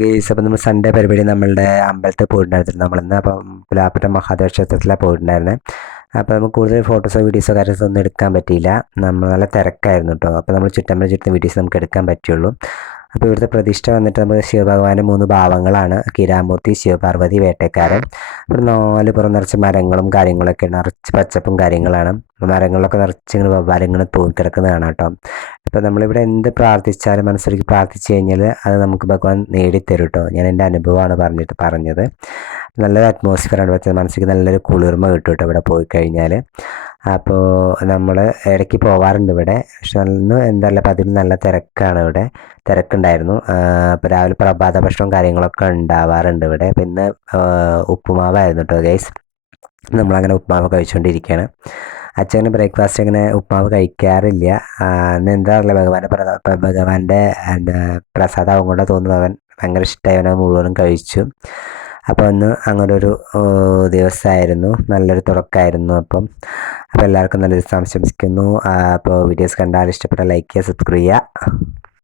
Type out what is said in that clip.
Guys അപ്പം നമ്മൾ Sunday പരിപാടി നമ്മളുടെ അമ്പലത്തിൽ പോയിട്ടുണ്ടായിരുന്നു. നമ്മളിന്ന് അപ്പം പുലാപ്പറ്റ മഹാദേവ ക്ഷേത്രത്തിലാണ് പോയിട്ടുണ്ടായിരുന്നത്. അപ്പോൾ നമുക്ക് കൂടുതൽ ഫോട്ടോസോ വീഡിയോസോ കാര്യങ്ങളോ ഒന്നും എടുക്കാൻ പറ്റിയില്ല. നമ്മൾ നല്ല തിരക്കായിരുന്നു കേട്ടോ. അപ്പോൾ നമ്മൾ ചുറ്റമ്പലം ചുറ്റുന്ന വീഡിയോസ് നമുക്ക് എടുക്കാൻ പറ്റുള്ളൂ. അപ്പോൾ ഇവിടുത്തെ പ്രതിഷ്ഠ വന്നിട്ട് നമുക്ക് ശിവഭഗവാന്റെ 3 ഭാവങ്ങളാണ്: കിരാമൂർത്തി, ശിവപാർവതി, വേട്ടക്കാരൻ. ഇവിടെ 4 പുറം നിറച്ച് മരങ്ങളും കാര്യങ്ങളൊക്കെ നിറച്ച് പച്ചപ്പും കാര്യങ്ങളാണ്. മരങ്ങളിലൊക്കെ നിറച്ച് ഇങ്ങനെ വവ്വാലിങ്ങനെ തൂങ്ങിക്കിടക്കുന്നത് കാണാം കേട്ടോ. ഇപ്പോൾ നമ്മളിവിടെ എന്ത് പ്രാർത്ഥിച്ചാലും മനസ്സിലേക്ക് പ്രാർത്ഥിച്ചു കഴിഞ്ഞാൽ അത് നമുക്ക് ഭഗവാൻ നേടിത്തരും കേട്ടോ. ഞാൻ എൻ്റെ അനുഭവമാണ് പറഞ്ഞത്. നല്ലൊരു അറ്റ്മോസ്ഫിയറാണ് വെച്ചാൽ മനസ്സിലേക്ക് നല്ലൊരു കുളിർമ കിട്ടും കേട്ടോ ഇവിടെ പോയി കഴിഞ്ഞാൽ. അപ്പോൾ നമ്മൾ ഇടയ്ക്ക് പോവാറുണ്ട് ഇവിടെ. പക്ഷെ അന്ന് എന്തല്ല പതിവ് നല്ല തിരക്കാണ് ഇവിടെ, തിരക്കുണ്ടായിരുന്നു. അപ്പോൾ രാവിലെ പ്രഭാത ഭക്ഷണവും കാര്യങ്ങളൊക്കെ ഉണ്ടാവാറുണ്ട് ഇവിടെ. അപ്പോൾ ഇന്ന് ഉപ്പുമാവായിരുന്നു കേട്ടോ ഗൈസ്. നമ്മളങ്ങനെ ഉപ്പുമാവ് കഴിച്ചുകൊണ്ടിരിക്കുകയാണ്. അച്ഛന് ബ്രേക്ക്ഫാസ്റ്റ് അങ്ങനെ ഉപ്പുമാവ് കഴിക്കാറില്ല. അന്ന് എന്താ പറയുക, ഭഗവാന്റെ എന്താ പ്രസാദം കൊണ്ട് തോന്നുന്നു അവൻ ഭയങ്കര ഇഷ്ടമായി, അവനെ മുഴുവനും കഴിച്ചു. അപ്പോൾ അന്ന് അങ്ങനെ ഒരു ദിവസമായിരുന്നു, നല്ലൊരു തുടക്കമായിരുന്നു. അപ്പോൾ എല്ലാവർക്കും നല്ലൊരു ദിവസം ആശംസിക്കുന്നു. അപ്പോൾ വീഡിയോസ് കണ്ടാൽ ഇഷ്ടപ്പെട്ട ലൈക്ക് ചെയ്യുക, സബ്സ്ക്രൈബ് ചെയ്യുക.